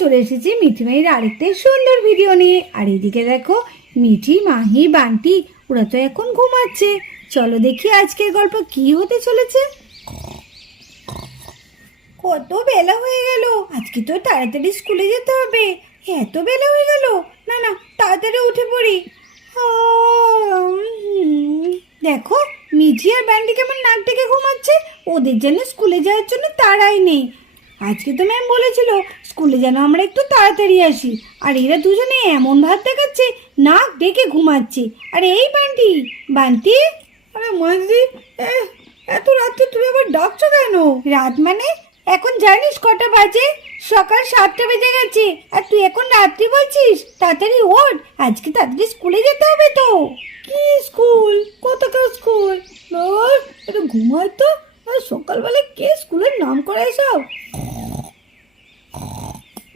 চলে এসেছি মিঠি মাহির আরেকটা সুন্দর ভিডিও নিয়ে। আর এদিকে দেখো মিঠি, মাহি, বান্টি ওরা তো এখন ঘুমাচ্ছে। চলো দেখি আজকের গল্প কি হতে চলেছে। কত বেলা হয়ে গেল, আজকে তো তাড়াতাড়ি স্কুলে যেতে হবে। এত বেলা হয়ে গেল, না না তাড়াতাড়ি উঠে পড়ি। দেখো মিঠি আর বান্টি কেমন নাক ডেকে ঘুমাচ্ছে। ওদের যেন স্কুলে যাওয়ার জন্য তাড়াই নেই। আজকে তো ম্যাম বলেছিল স্কুলে যেন আমরা একটু তাড়াতাড়ি আসি, আর এরা দুজনে এমন ভাব দেখাচ্ছে নাক ডেকে ঘুমাচ্ছে। আরে এই বান্টি, বান্টি, আরে মাঝি, এত রাত্রে তুমি আবার ডাকছো কেন? রাত মানে এখন জানিস কটা বাজে? সকাল 7টা বেজে গেছে, আর তুই এখন রাত্রি বলছিস? তাড়াতাড়ি ওঠ, আজকে তাড়াতাড়ি স্কুলে যেতে হবে তো। কি স্কুল? কতকার স্কুল? এটা ঘুমায় তো, আর সকালবেলায় কে স্কুলের নাম করে সব?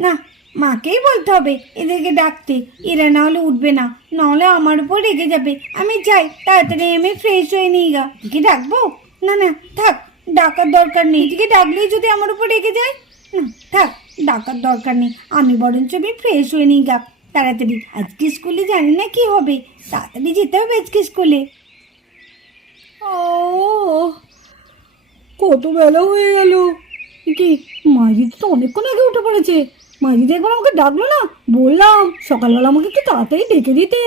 না, মাকেই বলতে হবে এদেরকে ডাকতে, এরা না হলে উঠবে না, নাহলে আমার উপর রেগে যাবে। আমি যাই, তাড়াতাড়ি আমি ফ্রেশ হয়ে নিই গা। এদিকে ডাকবো? না না থাক, ডাকার দরকার নেই। এদিকে ডাকলেই যদি আমার উপর রেগে যায়, না থাক, ডাকার দরকার নেই। আমি বরঞ্চ আমি ফ্রেশ হয়ে নিই গা তাড়াতাড়ি। আজকে স্কুলে জানি না কি হবে, তাড়াতাড়ি যেতে হবে আজকে স্কুলে। ও কত বেলা হয়ে গেল, কি মাঝিদি তো অনেকক্ষণ আগে উঠে পড়েছে। মাঝিদি একবার আমাকে ডাকলো না, বললাম সকালবেলা আমাকে একটু তাড়াতাড়ি ডেকে দিতে।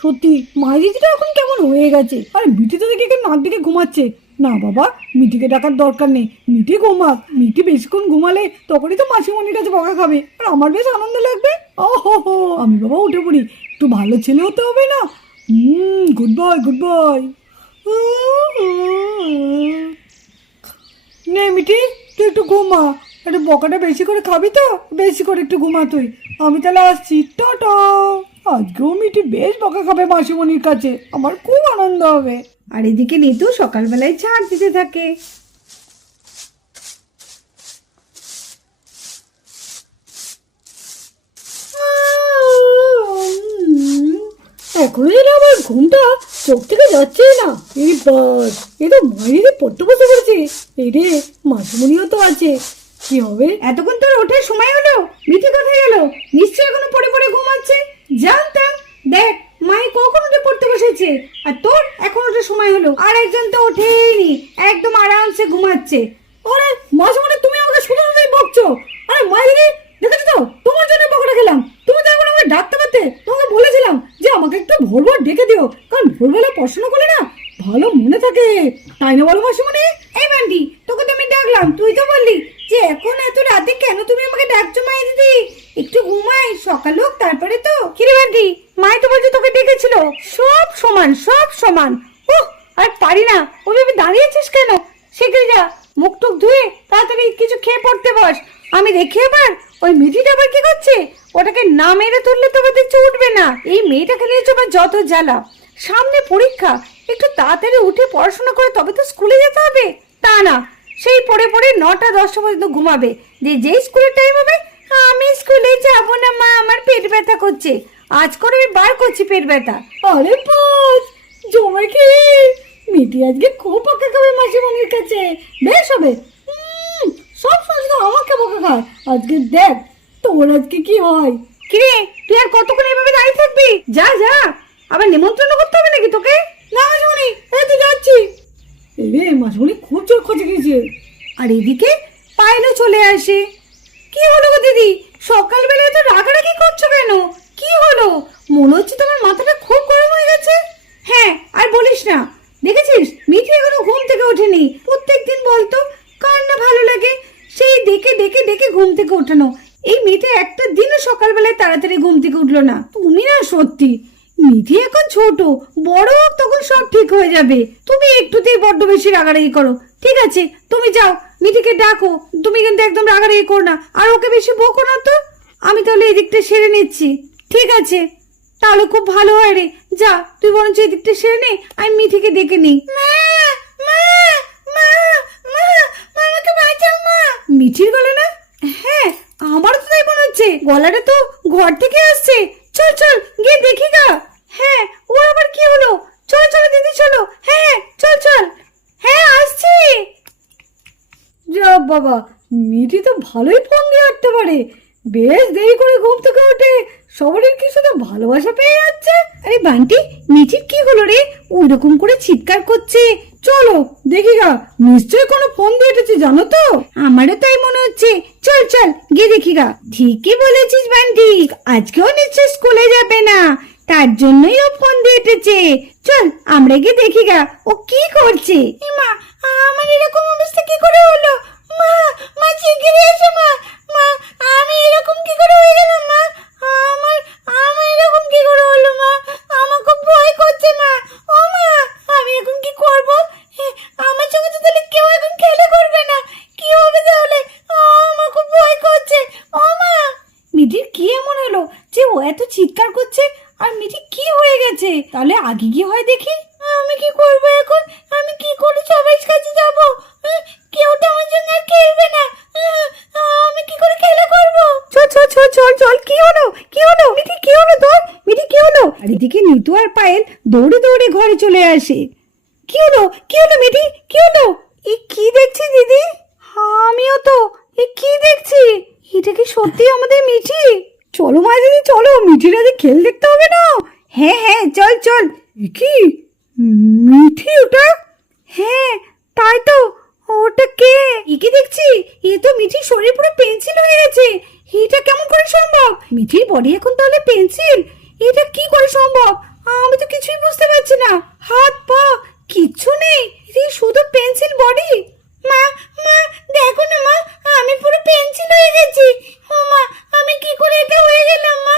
সত্যি মাঝিদিটা এখন কেমন হয়ে গেছে। আর মিঠি তো দেখে নাক দিকে ঘুমাচ্ছে। না বাবা, মিঠিকে ডাকার দরকার নেই, মিঠি ঘুমাক। মিঠি বেশিক্ষণ ঘুমালে তখনই তো মাসিমণির কাছে বকা খাবে, আর আমার বেশ আনন্দ লাগবে। ও হো, আমি বাবা উঠে পড়ি, একটু ভালো ছেলে হতে হবে না। Good bye, good bye. নে মিঠি, তুই একটু ঘুমা, একটু বকাটা বেশি করে খাবি তো, বেশি করে একটু ঘুমা তুই। আমি তাহলে আসছি, টাটা। আজকেও মিঠি বেশ বকা খাবে মাসিমণির কাছে, আমার খুব আনন্দ হবে। আর এদিকে নিতু সকালবেলায় ঝাড় দিতে থাকে। এখনো যেন আমার ঘুমটা চোখ থেকে যাচ্ছে না। এই বাস, এ তো মায়ের পড়তে বসে পড়েছে। এই রে, মাসিমণিও তো আছে, কি হবে? এতক্ষণ তোর ওঠার সময় হলো, মিঠি কোথায় গেল? নিশ্চয়ই এখনো পড়ে পড়ে ঘুমাচ্ছে। জানতাম। দেখ মাই কখন উঠে পড়তে বসেছে, আর তোর এখন ওঠার সময় হলো, আর একজন তো ওঠেইনি, একদম আরামসে ঘুমাচ্ছে। আরে মাসিমণি, তুমি আমাকে শুধু শুধুই বকছো। আরে মাইরি, দেখেছো তো তোমার জন্য বকটা খেলাম। তুমি তো এখন আমাকে ডাকতে পারতে, তোমাকে বলেছিলাম যে আমাকে একটু ভোরভোর ডেকে দিও, কারণ ভোরবেলা পড়াশোনা করলে না ভালো মনে থাকে, তাই না বলো মাসিমণি? এই বান্টি, তোকে তো আমি ডাকলাম, তুই তো বললি যে এখন এত রাতে কেন তুমি আমাকে ডাকছো মাই দিদি, একটু ঘুমাই, সকাল হোক তারপরে তো। কিরে বান্টি, মাই তো বলছে তোকে ডেকেছিল। সব সমান, সব সমান। আর পারি না, ওইভাবে দাঁড়িয়েছিস কেন? শিগগিরি যা, মুখ টুক ধুয়ে তাড়াতাড়ি কিছু খেয়ে পড়তে বস। আমি দেখি এবার ওই মিঠিটা আবার কি করছে। ওটাকে না মেরে তুললে তবে দেখছি উঠবে না। এই মেয়েটাকে নিয়ে আবার যত জ্বালা। সামনে পরীক্ষা, একটু তাড়াতাড়ি উঠে পড়াশোনা করে তবে তো স্কুলে যেতে হবে। তা না, সেই পড়ে পড়ে 9টা 10টা পর্যন্ত ঘুমাবে। যেই স্কুলের টাইম হবে, আমি স্কুলে যাব না মা, আমার পেট ব্যথা করছে। আজ করে আমি বার করছি পেট ব্যথা। আরে বাস, জমাই কি মিটি আজকে খুব বকা খাবে মাসিমণির কাছে, বেশ হবে। সব সময় তো আমাকে বকা খায়, আজকে দেখ তোর আজকে কি হয়। কিরে, তুই আর কতক্ষণ এভাবে দাঁড়িয়ে থাকবি? যা যা, আবার নিমন্ত্রণ করতে হবে নাকি তোকে? না মাসিমণি, এই তো যাচ্ছি। রে মাসিমণি খুব চোখ খচে গেছে। আর এদিকে পায়েলও চলে আসে। কি হলো গো দিদি, সকালবেলায় তো রাগারাগি করছো কেন? কি হলো? মনে হচ্ছে তোমার মাথাটা খুব গরম হয়ে গেছে। হ্যাঁ, আর বলিস না। দেখেছিস মিঠি এখনো ঘুম থেকে ওঠেনি। প্রত্যেকদিন বলতো কার না ভালো লাগে সেই ডেকে ডেকে ডেকে ঘুম থেকে ওঠানো। এই মেয়েটা একটা দিনও সকালবেলায় তাড়াতাড়ি ঘুম থেকে উঠলো না। তুমি না সত্যি, মিঠি এখন ছোট, বড় হোক তখন সব ঠিক হয়ে যাবে। তুমি একটুতেই বড্ড বেশি রাগারাগি করো। ঠিক আছে, তুমি যাও, মিঠিকে ডাকো। তুমি কিন্তু একদম রাগারাগি করো না, আর ওকে বেশি বকো না তো। আমি তাহলে এদিকটা সেরে নিচ্ছি। ঠিক আছে, তাহলে খুব ভালো হয় রে। যা, তুই বরঞ্চ এদিকটা সেরে নে, আমি মিঠিকে ডেকে নিই। মিঠির গলা না? হ্যাঁ, আমারও তো তাই মনে হচ্ছে, গলাটা তো ঘর থেকে আসছে। চল চল গিয়ে দেখি গা। হ্যাঁ, ওর আবার কি হলো? চলো চলো দিদি, চলো। হ্যাঁ চল চল। হ্যাঁ আসছি। যা বাবা, মিঠি তো ভালোই ফোন দিয়ে হাঁটতে পারে। বেশ দেরি করে ঘুম থেকে ওঠে, সবারই কি শুধু ভালোবাসা পেয়ে যাচ্ছে। আরে বান্টি, মিঠির কি হলো রে? ওই রকম করে চিৎকার করছে। চলো দেখি গা, নিশ্চয়ই কোনো ফোন দিয়ে এসেছে, জানো তো? আমারও তাই মনে হচ্ছে। চল চল গিয়ে দেখি গা। ঠিকই বলেছিস বান্টি, আজকেও নিশ্চয়ই স্কুলে যাবে না, তার জন্যই ও ফোন দিয়ে এসেছে। চল আমরা গিয়ে দেখি গা ও কি করছে। মা, আমার এরকম অবস্থা কি করে হলো? মা, মা শিগগিরই এসো মা। মা, আমি এরকম কি করে হয়ে গেলাম মা? আমার আমার এরকম কি করে হলো মা? আমার খুব ভয় করছে মা। ও মা, আমি এখন কি করব? আমার সঙ্গে তো তাহলে কেউ এখন খেলা করবে না, কি হবে তাহলে? আমার খুব ভয় করছে। ও মা, মিঠির কি এমন হলো যে ও এত চিৎকার করছে? আর মিঠি কি হয়ে গেছে? তাহলে আগে কি হয় দেখি। আমি কি করব এখন? আমি কি করে সবাই কাছে যাব? কেউ তো আমার সঙ্গে আর খেলবে না। আমি কি করে খেলা করব? চল চল চল চল চল। কি হলো? কি হলো মিঠি? কি হলো তোর? মিঠি কি হলো? আর এদিকে নিতু আর পায়েল দৌড়ে দৌড়ে ঘরে চলে আসে। কি হলো? কি হলো মিঠি? কি হলো? এ কি দেখছি দিদি? আমিও তো এ কি দেখছি? এটা কি সত্যি আমাদের মিঠি? চলো মা দিদি চলো, মিঠির আজ খেল দেখতে হবে না? হ্যাঁ হ্যাঁ চল চল। কি মিঠি ওটা? হ্যাঁ তাই তো। ওটা কে? একে দেখছি, এ তো মিঠির শরীর পুরো পেন্সিল হয়ে গেছে। এটা কেমন করে সম্ভব? মিঠির বডি এখন তাহলে পেন্সিল? এটা কি করে সম্ভব? আমি তো কিছুই বুঝতে পারছি না। হাত পা কিচ্ছু নেই, এটা শুধু পেন্সিল বডি। মা, মা দেখো না মা, আমি পুরো পেন্সিল হয়ে গেছি। ও মা, আমি কি করে এটা হয়ে গেলাম মা?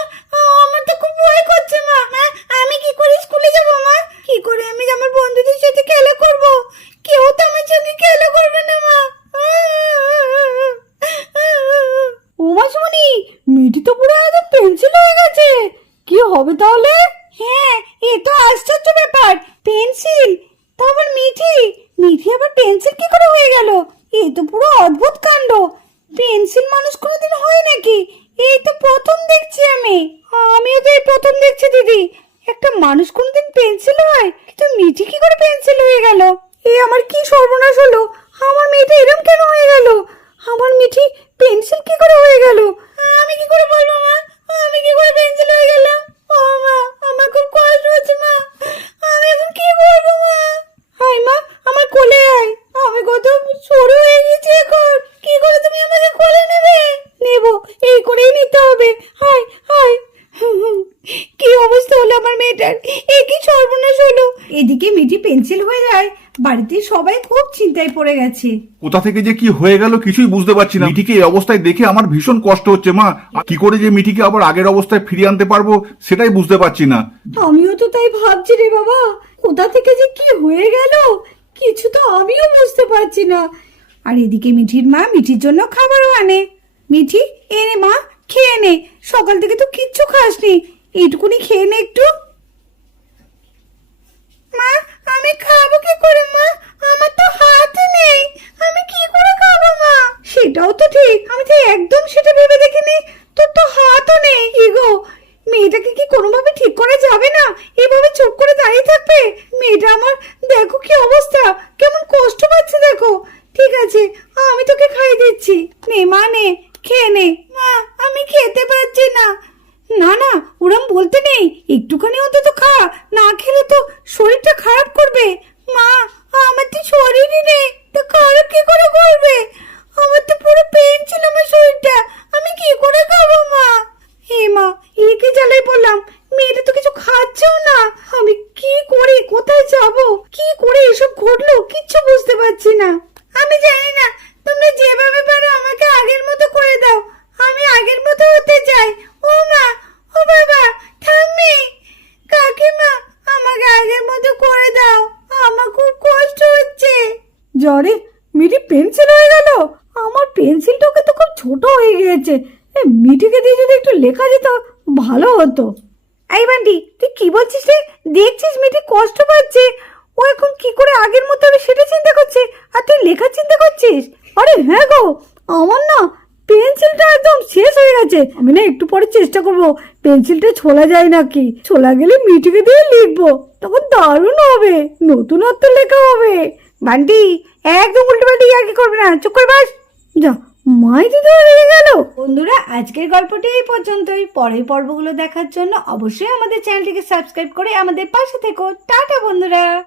আমার তো খুব ভয় করছে মা। মা, আমি কি করে স্কুলে যাব মা? কি করে আমি আমার বন্ধুদের সাথে খেলা করব? কেউ তো আমার সঙ্গে খেলা করবে না মা। ও মা শুনি, মিঠি তো পুরো একদম পেন্সিল হয়ে গেছে। কি হবে তাহলে? হ্যাঁ, এ তো আশ্চর্য ব্যাপার। পেন্সিল, তারপর মিঠি, মিঠি আবার পেন্সিল কি করে হয়ে গেল? এ তো পুরো অদ্ভুত কাণ্ড। পেন্সিল মানুষ কোনোদিন হয় নাকি? এই তো প্রথম দেখছি আমি। আমিও তো এই প্রথম দেখছি দিদি, একটা মানুষ কোনোদিন পেন্সিল হয়, কিন্তু মিঠি কি করে পেন্সিল হয়ে গেল? এ আমার কি সর্বনাশ হলো? আমার মেয়েটা এরকম কেন হয়ে গেল? আমার মিঠি পেন্সিল কি করে হয়ে গেল? আমি কি করে বলবো মা, আমি কি করে পেন্সিল হয়ে গেলাম? ও মা, আমার খুব কষ্ট হচ্ছে মা। আমি এখন কি করবো মা? হাই মা, আমার কোলে আয়। আমি কত সরু হয়ে গেছি এখন। কি করে তুমি আমাকে কোলে নেবে? নেব, এই করেই নিতে হবে। High high. কি অবস্থা হলো আমার মেয়েটার? এ কি সর্বনাশ হলো? এদিকে মিঠি পেন্সিল হয়ে যায়, বাড়িতে সবাই খুব চিন্তায় পড়ে গেছে। কোথা থেকে যে কি হয়ে গেল কিছুই বুঝতে পারছি না। মিঠিকে এই অবস্থায় দেখে আমার ভীষণ কষ্ট হচ্ছে মা। আর কি করে যে মিঠিকে আবার আগের অবস্থায় ফিরিয়ে আনতে পারবো সেটাই বুঝতে পারছি না। আমিও তো তাই ভাবছি রে বাবা, কোথা থেকে যে কি হয়ে গেল কিছু তো আমিও বুঝতে পারছি না। আর এদিকে মিঠির মা মিঠির জন্য খাবারও আনে। মিঠি, এনে মা, খেয়ে নে। সকাল থেকে তো কিচ্ছু খাসনি, এইটুকুনি খেয়ে নে একটু। মা, আমি খাবো কি করে মা? আমার তো হাত নেই, আমি কি করে খাবো মা? সেটাও তো ঠিক, আমি তো একদম সেটা ভেবে দেখিনি। তোর তো হাতও নেই। ইগো, মেয়েটাকে কি কোনোভাবে ঠিক করা যাবে না? এভাবে চুপ করে দাঁড়িয়ে থাকবে? মেয়েটা আমার দেখো কি অবস্থা, কেমন কষ্ট পাচ্ছে দেখো। ঠিক আছে, আমি তোকে খাইয়ে দিচ্ছি। নে মা, নে, খেয়ে নে। মা, আমি খেতে পারছি না। না না, ওরম বলতে নেই, একটুখানি অন্তত খা, না খেলে তো শরীরটা খারাপ করবে। মা, আমার তো শরীরই নেই, তো খারাপ কি করে করবে? আমার তো পুরো পেন ছিল আমার শরীরটা, আমি কি করে খাবো মা? হে মা, একে জ্বালাই বললাম, মেয়েটা তো কিছু খাচ্ছেও না। আমি কি করি, কোথায় যাব, কি করে এসব ঘটলো কিচ্ছু বুঝতে পারছি না। আমি জানি না, তোমরা যেভাবে পারো আমাকে আগের মতো করে দাও, আমি আগের মতো হতে চাই। ও মা, ও বাবা, ঠাম্মি, কাকিমা, আমাকে আগের মতো করে দাও, আমার খুব কষ্ট হচ্ছে। জরে মিঠি পেন্সিল হয়ে গেল? আমার পেন্সিলটাকে তো খুব ছোট হয়ে গিয়েছে। মিঠিকে দিয়ে যদি একটু লেখা যেত ভালো হতো। এই বান্টি, তুই কি বলছিস রে? দেখছিস মিঠি কষ্ট পাচ্ছে, ও এখন কি করে আগের মতো হবে সেটা চিন্তা করছে, আর তুই লেখার চিন্তা করছিস? আরে হ্যাঁ গো, আমার না পেন্সিলটা একদম শেষ হয়ে গেছে। আমি না একটু পরে চেষ্টা করব পেন্সিলটা ছোলা যায় নাকি। ছোলা গেলে মিঠিকে দিয়ে লিখবো, তখন দারুণ হবে, নতুনত্ব লেখা হবে। বান্টি, একদম উল্টো পাল্টি আর কি করবে না, চুপ করে বাস। যা, মাইতি তো হয়ে গেল। বন্ধুরা, আজকের গল্পটি এই পর্যন্তই। পরের পর্বগুলো দেখার জন্য অবশ্যই আমাদের চ্যানেলটিকে সাবস্ক্রাইব করে আমাদের পাশে থেকো। টাটা বন্ধুরা।